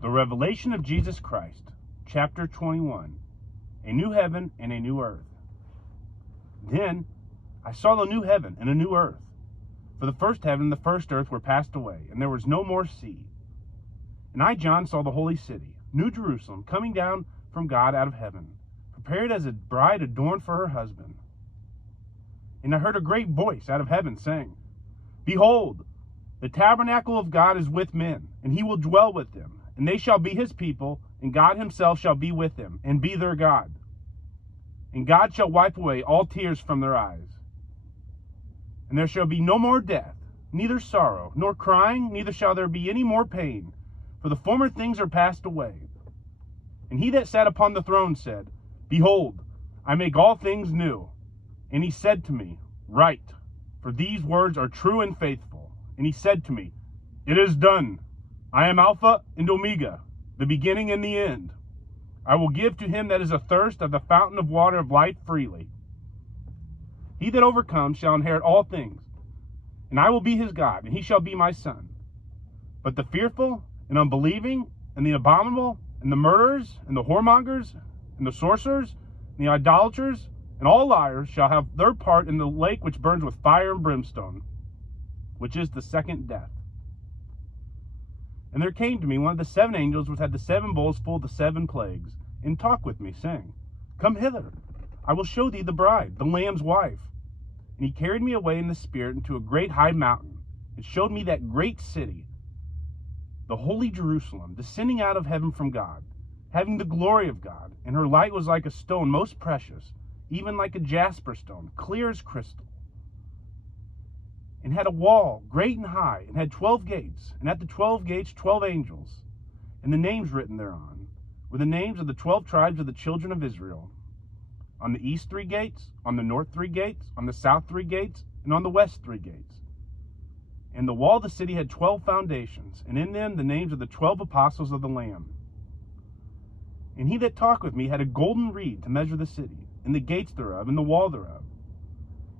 The revelation of Jesus Christ, chapter 21, a new heaven and a new earth. Then I saw the new heaven and a new earth. For the first heaven and the first earth were passed away, and there was no more sea. And I, John, saw the holy city, New Jerusalem, coming down from God out of heaven, prepared as a bride adorned for her husband. And I heard a great voice out of heaven saying, Behold, the tabernacle of God is with men, and he will dwell with them. And they shall be his people, and God himself shall be with them, and be their God. And God shall wipe away all tears from their eyes. And there shall be no more death, neither sorrow, nor crying, neither shall there be any more pain, for the former things are passed away. And he that sat upon the throne said, Behold, I make all things new. And he said to me, Write, for these words are true and faithful. And he said to me, It is done. I am Alpha and Omega, the beginning and the end. I will give to him that is athirst of the fountain of water of life freely. He that overcomes shall inherit all things, and I will be his God, and he shall be my son. But the fearful and unbelieving, and the abominable, and the murderers, and the whoremongers, and the sorcerers, and the idolaters, and all liars shall have their part in the lake which burns with fire and brimstone, which is the second death. And there came to me one of the seven angels which had the seven bowls full of the seven plagues, and talked with me, saying, Come hither, I will show thee the bride, the Lamb's wife. And he carried me away in the spirit into a great high mountain, and showed me that great city, the holy Jerusalem, descending out of heaven from God, having the glory of God. And her light was like a stone most precious, even like a jasper stone, clear as crystal. And had a wall great and high, and had 12 gates, and at the 12 gates 12 angels, and the names written thereon were the names of the 12 tribes of the children of Israel. On the east 3 gates, on the north 3 gates, on the south 3 gates, and on the west 3 gates. And the wall of the city had 12 foundations, and in them the names of the 12 apostles of the Lamb. And he that talked with me had a golden reed to measure the city, and the gates thereof, and the wall thereof.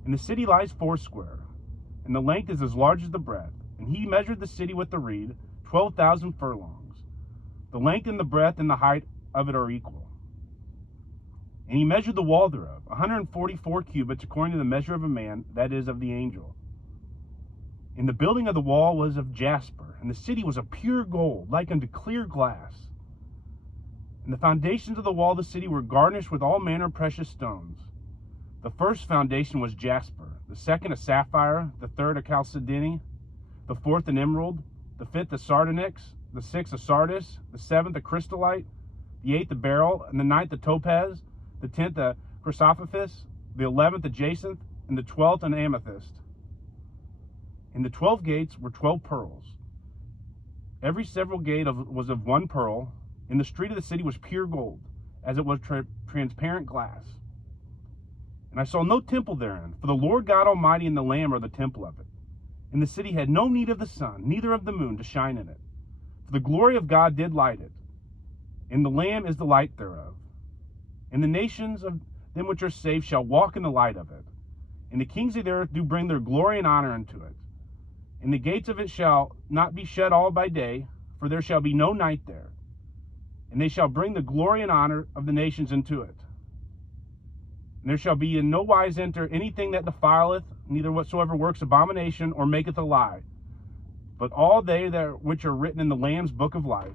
And the city lies foursquare, and the length is as large as the breadth. And he measured the city with the reed, 12,000 furlongs. The length and the breadth and the height of it are equal. And he measured the wall thereof, 144 cubits, according to the measure of a man, that is, of the angel. And the building of the wall was of jasper, and the city was of pure gold, like unto clear glass. And the foundations of the wall of the city were garnished with all manner of precious stones. The first foundation was jasper, the second a sapphire, the third a chalcedony, the fourth an emerald, the fifth a sardonyx, the sixth a sardis, the seventh a chrysolite, the eighth a beryl, and the ninth a topaz, the 10th a chrysoprase, the 11th a jacinth, and the 12th an amethyst. And the 12 gates were 12 pearls. Every several gate was of 1 pearl, and the street of the city was pure gold, as it was transparent glass. And I saw no temple therein, for the Lord God Almighty and the Lamb are the temple of it. And the city had no need of the sun, neither of the moon, to shine in it. For the glory of God did light it, and the Lamb is the light thereof. And the nations of them which are saved shall walk in the light of it. And the kings of the earth do bring their glory and honor into it. And the gates of it shall not be shut all by day, for there shall be no night there. And they shall bring the glory and honor of the nations into it. And there shall be in no wise enter anything that defileth, neither whatsoever works abomination or maketh a lie, but all they that which are written in the Lamb's book of life.